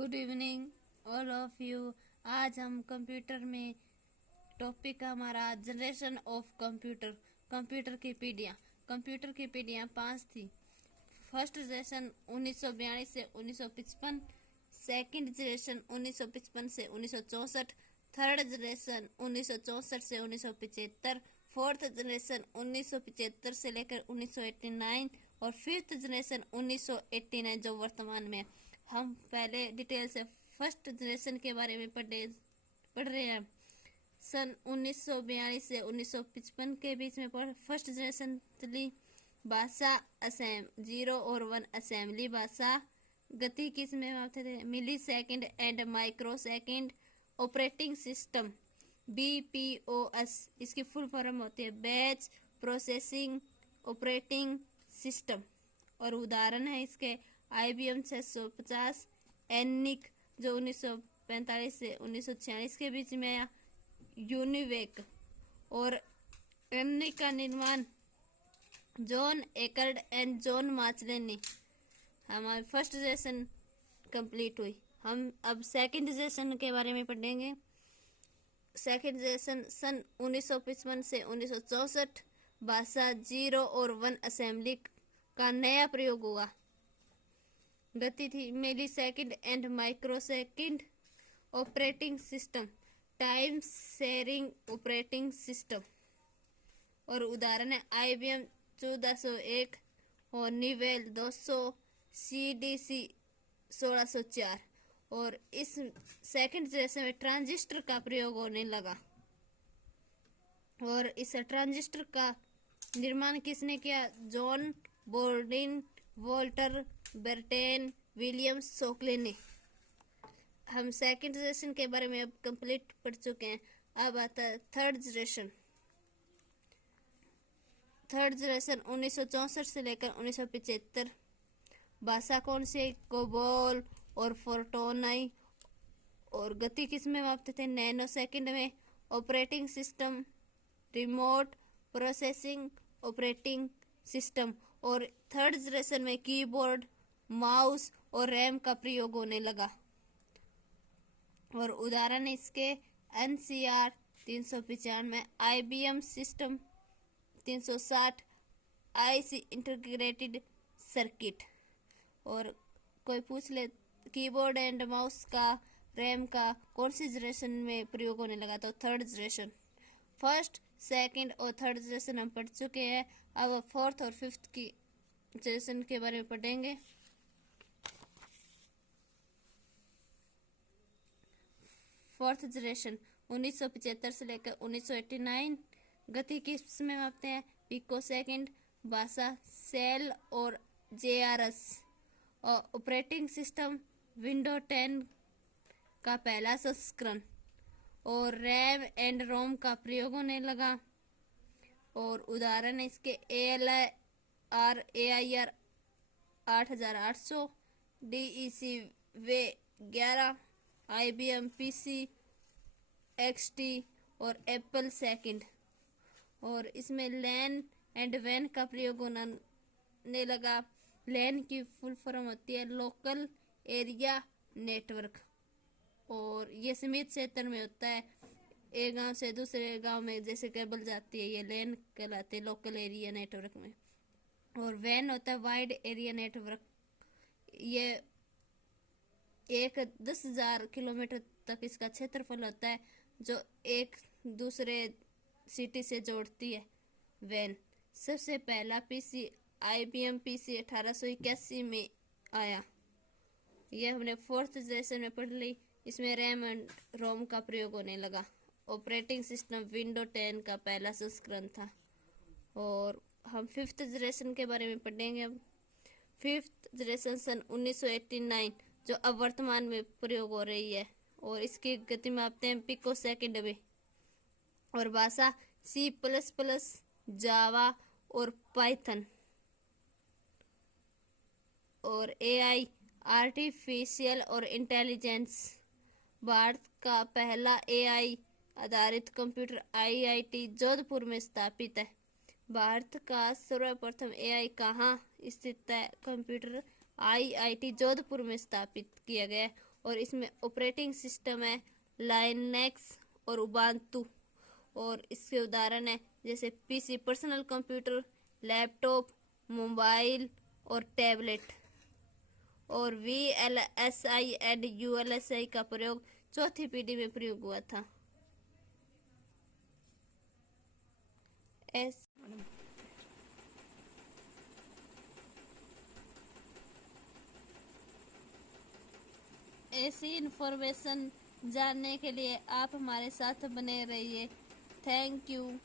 Good evening all of you. आज हम computer में टॉपिक हमारा जनरेशन ऑफ कंप्यूटर की पीढ़ियाँ 5 थी। फर्स्ट जनरेशन 1942 से 1955, सेकंड जनरेशन 1955 से 1964, थर्ड जनरेशन 1964 से 1975, फोर्थ जनरेशन 1975 से लेकर 1989 और फिफ्थ जनरेशन 1989 जो वर्तमान में। हम पहले डिटेल से फर्स्ट जनरेशन के बारे में पढ़ रहे हैं। सन 1942 से 1955 के बीच में फर्स्ट जनरेशन चली। भाषा जीरो और वन असेंबली भाषा। गति किस में मापते थे? Millisecond and microsecond. Operating system BPOS, इसकी फुल फॉर्म होती है बैच प्रोसेसिंग ऑपरेटिंग सिस्टम। और उदाहरण है इसके IBM 650, एनिक जो 1945 से 1946 के बीच में आया, यूनिवेक। और एनिक का निर्माण जॉन एकर्ड एंड जॉन माचले ने। हमारी फर्स्ट जनरेशन कंप्लीट हुई। हम अब सेकंड जनरेशन के बारे में पढ़ेंगे। सेकंड जनरेशन सन 1955 से 1964। भाषा जीरो और वन असेंबली का नया प्रयोग हुआ। गति थी millisecond and microsecond. Operating system time sharing operating system. और उदाहरण है IBM 1401 और निवेल 200, CDC 1604। और इस सेकंड जनरेशन में ट्रांजिस्टर का प्रयोग होने लगा। और इस ट्रांजिस्टर का निर्माण किसने किया? जॉन बोर्डिन, वॉल्टर बर्टेन, विलियम शॉकले ने। हम सेकंड जनरेशन के बारे में अब कंप्लीट पढ़ चुके हैं। अब आता है थर्ड जनरेशन। थर्ड जनरेशन 1964 से लेकर 1975। भाषा कौन सी? कोबोल और फोर्टोनाई। और गति किस में मापते थे? नैनो सेकंड में। Operating system remote processing operating system. और थर्ड जनरेशन में कीबोर्ड, माउस और रैम का प्रयोग होने लगा। और उदाहरण इसके NCR 395, IBM system 360, IC integrated circuit. और कोई पूछ ले कीबोर्ड एंड माउस का, रैम का कौन सी जनरेशन में प्रयोग होने लगा? तो थर्ड जनरेशन। फर्स्ट, सेकंड और थर्ड जनरेशन हम पढ़ चुके हैं। अब फोर्थ और फिफ्थ की जनरेशन के बारे में पढ़ेंगे। फोर्थ जनरेशन 1975 से लेकर 1989। गति किस में मापते हैं? Pico second. भाषा सेल और JRS। और ऑपरेटिंग सिस्टम विंडो 10 का पहला संस्करण। और रैम एंड रोम का प्रयोग होने लगा। और उदाहरण इसके AIR 8800, DEC वे 11, IBM PC XT और एप्पल सेकंड। और इसमें लैन एंड वैन का प्रयोग होने लगा। लैन की फुल फॉर्म होती है लोकल एरिया नेटवर्क। और ये सीमित क्षेत्र में होता है। एक गांव से दूसरे गांव में जैसे केबल जाती है, ये लैन कहलाते हैं लोकल एरिया नेटवर्क में। और वैन होता है वाइड एरिया नेटवर्क। ये 10,000 किलोमीटर तक इसका क्षेत्रफल होता है, जो एक दूसरे सिटी से जोड़ती है वैन। सबसे पहला PC IBM PC 1881 में आया। यह हमने फोर्थ जनरेशन में पढ़ ली। इसमें रैम एंड रोम का प्रयोग होने लगा। ऑपरेटिंग सिस्टम विंडो 10 का पहला संस्करण था। और हम फिफ्थ जनरेशन के बारे में पढ़ेंगे। अब फिफ्थ जनरेशन सन 1989 जो अब वर्तमान में प्रयोग हो रही है। और इसकी गति मापते हैं पिको सेकंड में। और भाषा C++, जावा और पाइथन। और AI आर्टिफिशियल और इंटेलिजेंस। भारत का पहला AI आधारित कंप्यूटर IIT जोधपुर में स्थापित है। भारत का सर्वप्रथम AI कहाँ स्थित है? कंप्यूटर IIT जोधपुर में स्थापित किया गया है। और इसमें ऑपरेटिंग सिस्टम है लाइनेक्स और उबांटू। और इसके उदाहरण है जैसे PC personal computer, laptop, mobile और टैबलेट। और VLSI एंड ULSI का प्रयोग चौथी पीढ़ी में प्रयोग हुआ था। ऐसी इन्फॉर्मेशन जानने के लिए आप हमारे साथ बने रहिए। Thank you.